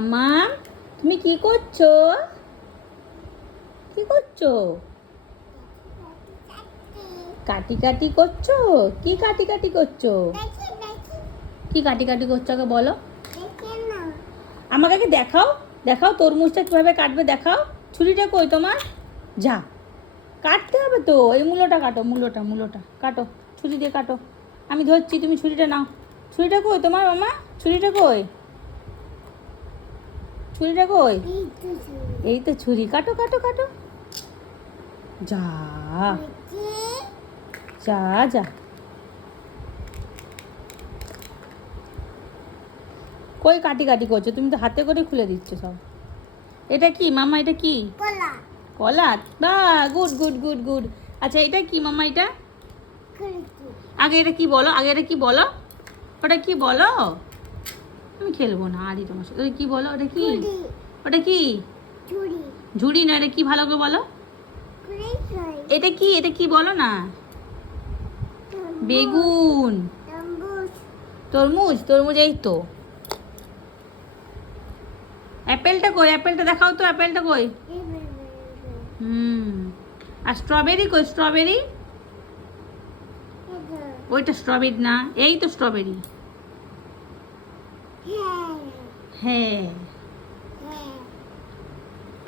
মামা তুমি কি করছো? কি করছো? কাটি কাটি করছো? কি কাটি কাটি করছো? কি কাটি কাটি করছো আগে বলো। আমাকে আগে দেখাও, দেখাও তরমুজটা কিভাবে কাটবে দেখাও। ছুরিটা কই তোমার? যা, কাটতে হবে তো। এই মূলোটা কাটো, মূলোটা মূলোটা কাটো, ছুরি দিয়ে কাটো। আমি ধরছি, তুমি ছুরিটা নাও। ছুরিটা কই তোমার মামা? ছুরিটা কই? ছুরিটা কই? এই তো ছুরি, কাটো কাটো কাটো। যা যা যা। কই কাটি কাটি করছো? তুমি তো হাতে করে খুলে দিচ্ছ সব। এটা কি মামা? এটা কি? কলা। কলা? বা গুড গুড গুড গুড। আচ্ছা এটা কি মামা? এটা আগে এটা কি বলো, আগে এটা কি বলো, ওটা কি বলো? আমি খেলবো না আরই তোমার সাথে। ওটা কি বলো, ওটা কি? ওটা কি? ঝুড়ি না, এটা কি ভালো করে বলো। এটা কি? এটা কি বলো না। বেগুন। তরমুজ? তরমুজ এই তো। অ্যাপেলটা কই? অ্যাপেলটা দেখাও তো, অ্যাপেলটা কই? হুম। আর স্ট্রবেরি কই? স্ট্রবেরি? ওইটা স্ট্রবেরি না, এই তো স্ট্রবেরি। হ্যাঁ।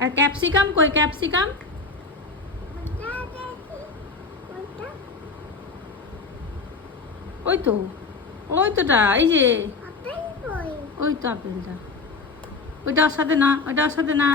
আর ক্যাপসিকাম কই? ক্যাপসিকাম? ওই তো, ওই তোটা, এই যে ওই তো আপেলটা। ওইটা ওর সাথে না, ওইটা ওর সাথে না।